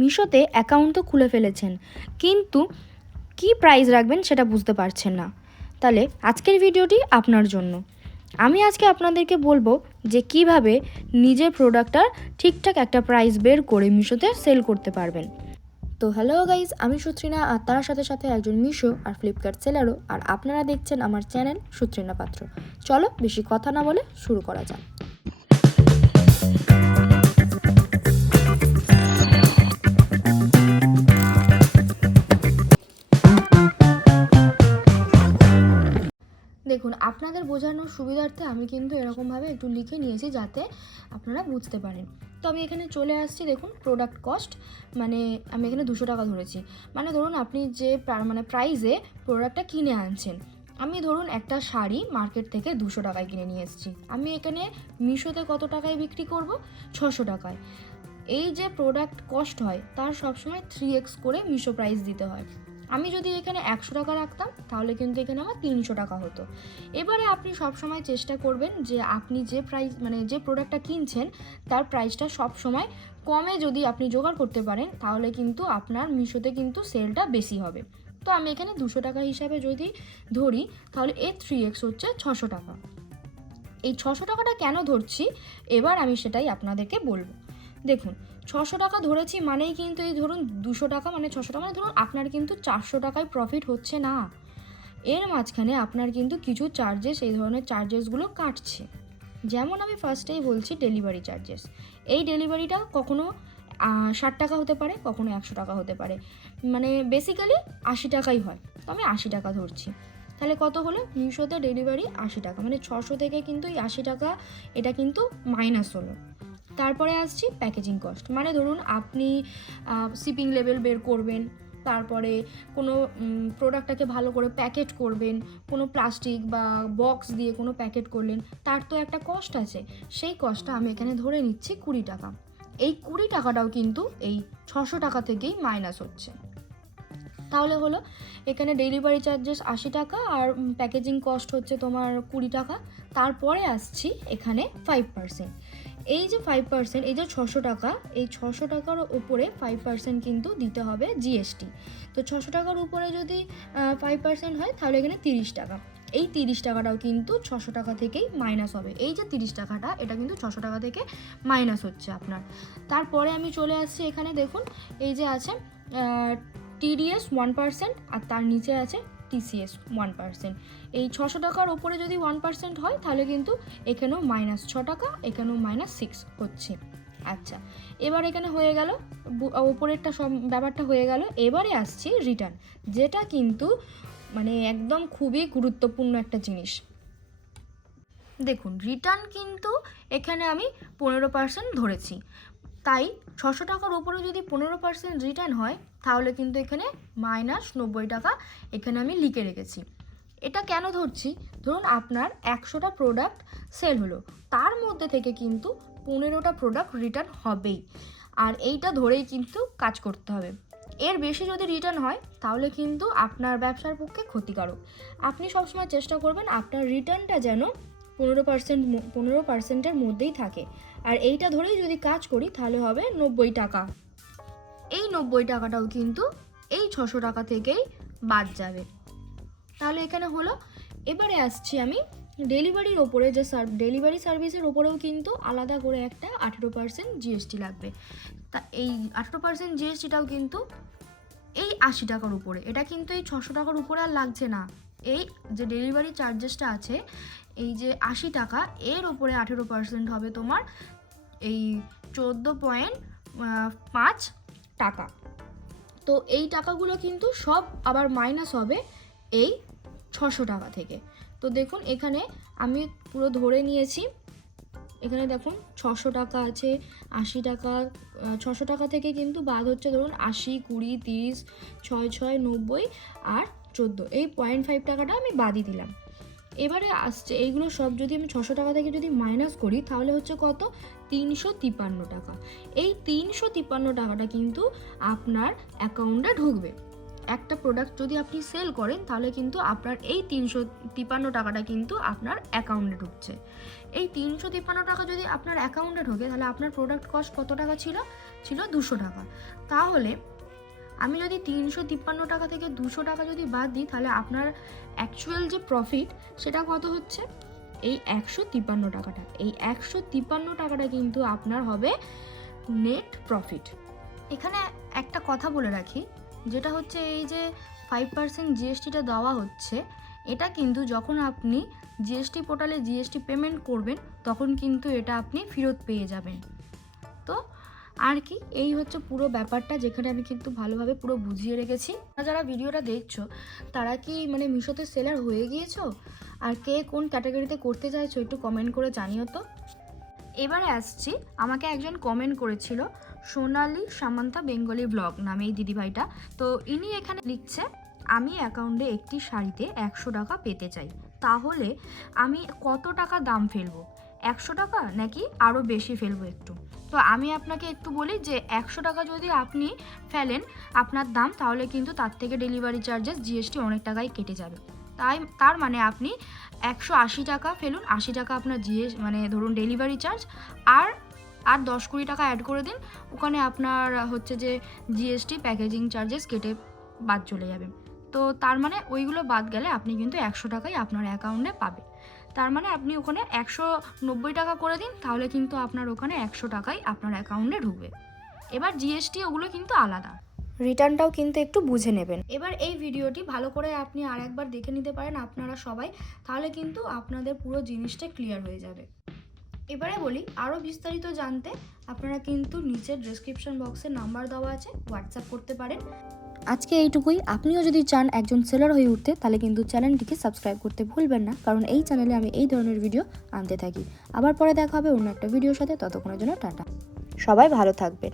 মিশোতে account তো খুলে ফেলেছেন। কিন্তু কি প্রাইস রাখবেন সেটা বুঝতে পারছেন না। তাহলে আজকের ভিডিওটি আপনার জন্য। আমি আজকে আপনাদেরকে বলব যে কীভাবে নিজের প্রোডাক্টটার ঠিকঠাক একটা প্রাইস বের করে মিশোতে সেল করতে পারবেন। তো হ্যালো গাইজ আমি সুত্রিনা আর তার সাথে সাথে একজন মিশো আর ফ্লিপকার্ট সেলারও আর আপনারা দেখছেন আমার চ্যানেল সুত্রিনা পাত্র। চলো বেশি কথা না বলে শুরু করা যাক। দেখুন, আপনাদের বোঝানোর সুবিধার্থে আমি কিন্তু এরকমভাবে একটু লিখে নিয়েছি যাতে আপনারা বুঝতে পারেন। তো আমি এখানে চলে আসছি, দেখুন প্রোডাক্ট কস্ট মানে আমি এখানে দুশো টাকা ধরেছি। মানে ধরুন, আপনি যে মানে প্রাইসে প্রোডাক্টটা কিনে আনছেন, আমি ধরুন একটা শাড়ি মার্কেট থেকে দুশো টাকায় কিনে নিয়ে এসেছি। আমি এখানে মিশোতে কত টাকায় বিক্রি করব? ছশো টাকায়। এই যে প্রোডাক্ট কস্ট হয়, তার সবসময় থ্রি এক্স করে মিশো প্রাইস দিতে হয়। আমি যদি এখানে একশো টাকা রাখতাম, তাহলে কিন্তু এখানে আমার তিনশো টাকা হতো। এবারে আপনি সবসময় চেষ্টা করবেন যে আপনি যে প্রাইস মানে যে প্রোডাক্টটা কিনছেন, তার প্রাইসটা সবসময় কমে যদি আপনি জোগাড় করতে পারেন, তাহলে কিন্তু আপনার মিশোতে কিন্তু সেলটা বেশি হবে। তো আমি এখানে দুশো টাকা হিসাবে যদি ধরি, তাহলে এর থ্রি এক্স হচ্ছে ছশো টাকা। এই ছশো টাকাটা কেন ধরছি? এবার আমি সেটাই আপনাদেরকে বলব। দেখুন, ছশো টাকা ধরেছি মানেই কিন্তু এই ধরুন দুশো টাকা মানে ছশো টাকা মানে ধরুন আপনার কিন্তু চারশো টাকায় প্রফিট হচ্ছে না। এর মাঝখানে আপনার কিন্তু কিছু চার্জেস এই ধরনের চার্জেসগুলো কাটছে। যেমন আমি ফার্স্টেই বলছি ডেলিভারি চার্জেস এই ডেলিভারিটা কখনো ষাট টাকা হতে পারে, কখনো একশো টাকা হতে পারে। মানে বেসিক্যালি আশি টাকাই হয়। তো আমি আশি টাকা ধরছি। তাহলে কত হলো? মিশোতে ডেলিভারি আশি টাকা। মানে ছশো থেকে কিন্তু এই আশি টাকা, এটা কিন্তু মাইনাস হলো। তারপরে আসছি প্যাকেজিং কস্ট মানে ধরুন আপনি শিপিং লেভেল বের করবেন, তারপরে কোনো প্রোডাক্টটাকে ভালো করে প্যাকেট করবেন, কোনো প্লাস্টিক বা বক্স দিয়ে কোনো প্যাকেট করলেন, তার তো একটা কস্ট আছে। সেই কস্টটা আমি এখানে ধরে নিচ্ছি কুড়ি টাকা। এই কুড়ি টাকাটাও কিন্তু এই ছশো টাকা থেকেই মাইনাস হচ্ছে। তাহলে হলো, এখানে ডেলিভারি চার্জেস আশি টাকা আর প্যাকেজিং কস্ট হচ্ছে তোমার কুড়ি টাকা। তারপরে আসছি এখানে ফাইভ পার্সেন্ট এই যে ফাইভ পার্সেন্ট এই যে ছশো টাকা, এই ছশো টাকার উপরে ফাইভ পার্সেন্ট কিন্তু দিতে হবে জিএসটি তো ছশো টাকার উপরে যদি ফাইভ পার্সেন্ট হয়, তাহলে এখানে তিরিশ টাকা। এই তিরিশ টাকাটাও কিন্তু ছশো টাকা থেকেই মাইনাস হবে। এই যে তিরিশ টাকাটা, এটা কিন্তু ছশো টাকা থেকে মাইনাস হচ্ছে আপনার। তারপরে আমি চলে আসছি এখানে, দেখুন, এই যে আছে টিডিএস ওয়ান পার্সেন্ট আর তার নিচে আছে টিসিএস ওয়ান পার্সেন্ট এই ছশো টাকার ওপরে যদি ওয়ান পার্সেন্ট হয়, তাহলে কিন্তু এখানেও মাইনাস ছ টাকা, এখানেও মাইনাস সিক্স হচ্ছে। আচ্ছা এবার এখানে হয়ে গেল ওপরেরটা সব ব্যাপারটা হয়ে গেল। এবারে আসছি রিটার্ন যেটা কিন্তু মানে একদম খুবই গুরুত্বপূর্ণ একটা জিনিস। দেখুন রিটার্ন কিন্তু এখানে আমি পনেরো পার্সেন্ট ধরেছি। তাই ছশো টাকার উপরে যদি পনেরো পার্সেন্ট রিটার্ন হয় তাহলে কিন্তু এখানে মাইনাস নব্বই টাকা এখানে আমি লিখে রেখেছি। এটা কেন ধরছি? ধরুন আপনার একশোটা প্রোডাক্ট সেল হলো। তার মধ্যে থেকে কিন্তু পনেরোটা প্রোডাক্ট রিটার্ন হবেই। আর এইটা ধরেই কিন্তু কাজ করতে হবে। এর বেশি যদি রিটার্ন হয়, তাহলে কিন্তু আপনার ব্যবসার পক্ষে ক্ষতিকারক। আপনি সবসময় চেষ্টা করবেন আপনার রিটার্নটা যেন পনেরো পার্সেন্ট পনেরো পার্সেন্টের মধ্যেই থাকে। আর এইটা ধরেই যদি কাজ করি, তাহলে হবে নব্বই টাকা। এই নব্বই টাকাটাও কিন্তু এই ছশো টাকা থেকেই বাদ যাবে। তাহলে এখানে হলো, এবারে আসছি আমি ডেলিভারির ওপরে, যে সার, ডেলিভারি সার্ভিসের ওপরেও কিন্তু আলাদা করে একটা আঠেরো পার্সেন্ট জিএসটি লাগবে। তা এই আঠেরো পার্সেন্ট জিএসটিটাও কিন্তু এই আশি টাকার উপরে। এটা কিন্তু এই ছশো টাকার উপরে আর লাগছে না। এই যে ডেলিভারি চার্জেসটা আছে, এই যে আশি টাকা, এর ওপরে আঠেরো পার্সেন্ট হবে তোমার এই চোদ্দ পয়েন্ট পাঁচ টাকা। তো এই টাকাগুলো কিন্তু সব আবার মাইনাস হবে এই ছশো টাকা থেকে। তো দেখুন এখানে আমি পুরো ধরে নিয়েছি। এখানে দেখুন ছশো টাকা আছে, আশি টাকা ছশো টাকা থেকে কিন্তু বাদ হচ্ছে ধরুন আশি, কুড়ি, তিরিশ, ছয় ছয়, নব্বই আর চোদ্দ। এই পয়েন্ট ফাইভ টাকাটা আমি বাদই দিলাম। এবারে আসছে, এইগুলো সব যদি আমি ছশো টাকা থেকে যদি মাইনাস করি, তাহলে হচ্ছে কত? তিনশো তিপ্পান্ন টাকা। এই তিনশো তিপ্পান্ন টাকাটা কিন্তু আপনার অ্যাকাউন্টে ঢুকবে। একটা প্রোডাক্ট যদি আপনি সেল করেন, তাহলে কিন্তু আপনার এই তিনশো তিপ্পান্ন টাকাটা কিন্তু আপনার অ্যাকাউন্টে ঢুকছে। এই তিনশো তিপ্পান্ন টাকা যদি আপনার অ্যাকাউন্টে ঢোকে, তাহলে আপনার প্রোডাক্ট কস্ট কত টাকা ছিল? ছিল দুশো টাকা। তাহলে আমি যদি তিনশো তিপ্পান্ন টাকা থেকে দুশো টাকা যদি বাদ দিই, তাহলে আপনার অ্যাকচুয়াল যে প্রফিট সেটা কত হচ্ছে? এই একশো তিপ্পান্ন টাকাটা। এই একশো তিপ্পান্ন টাকাটা কিন্তু আপনার হবে নেট প্রফিট এখানে একটা কথা বলে রাখি, যেটা হচ্ছে এই যে ফাইভ পার্সেন্ট জিএসটিটা দেওয়া হচ্ছে, এটা কিন্তু যখন আপনি জিএসটি পোর্টালে জিএসটি পেমেন্ট করবেন, তখন কিন্তু এটা আপনি ফেরত পেয়ে যাবেন। তো আর কি, এই হচ্ছে পুরো ব্যাপারটা যেখানে আমি কিন্তু ভালোভাবে পুরো বুঝিয়ে রেখেছি। যারা ভিডিওটা দেখছ, তারা কি মানে মিশোতে সেলার হয়ে গিয়েছো? আর কে কোন ক্যাটাগরিতে করতে চাইছো, একটু কমেন্ট করে জানিও তো। এবারে আসছি, আমাকে একজন কমেন্ট করেছিল, সোনালি সামান্তা বেঙ্গলি ব্লগ নামে এই দিদিভাইটা। তো ইনি এখানে লিখছে, আমি অ্যাকাউন্টে একটি শাড়িতে একশো টাকা পেতে চাই। তাহলে আমি কত টাকা দাম ফেলব? একশো টাকা নাকি আরও বেশি ফেলব একটু? তো আমি আপনাকে একটু বলি যে একশো টাকা যদি আপনি ফেলেন আপনার দাম, তাহলে কিন্তু তার থেকে ডেলিভারি চার্জেস জিএসটি অনেক টাকাই কেটে যাবে। তাই, তার মানে আপনি একশো আশি টাকা ফেলুন, আশি টাকা আপনার জিএস মানে ধরুন ডেলিভারি চার্জ আর আর দশ কুড়ি টাকা অ্যাড করে দিন, ওখানে আপনার হচ্ছে যে জিএসটি প্যাকেজিং চার্জেস কেটে বাদ চলে যাবে। তো তার মানে ওইগুলো বাদ গেলে আপনি কিন্তু একশো টাকাই আপনার অ্যাকাউন্টে পাবে তার মানে আপনি ওখানে একশো নব্বই টাকা করে দিন তাহলে কিন্তু আপনার ওখানে একশো টাকাই আপনার অ্যাকাউন্টে ঢুকবে। এবার জিএসটি ওগুলো কিন্তু আলাদা। রিটার্নটাও কিন্তু একটু বুঝে নেবেন। এবার এই ভিডিওটি ভালো করে আপনি আর একবার দেখে নিতে পারেন আপনারা সবাই তাহলে কিন্তু আপনাদের পুরো জিনিসটা ক্লিয়ার হয়ে যাবে। এবারে বলি আরও বিস্তারিত জানতে আপনারা কিন্তু নিচের ডেসক্রিপশন বক্সে নাম্বার দেওয়া আছে হোয়াটসঅ্যাপ করতে পারেন। আজকে এইটুকুই। আপনিও যদি চান একজন সেলার হয়ে উঠতে, তাহলে কিন্তু চ্যানেলটিকে সাবস্ক্রাইব করতে ভুলবেন না, কারণ এই চ্যানেলে আমি এই ধরনের ভিডিও আনতে থাকি। আবার পরে দেখা হবে অন্য একটা ভিডিওর সাথে, ততক্ষণের জন্য টাটা। সবাই ভালো থাকবেন।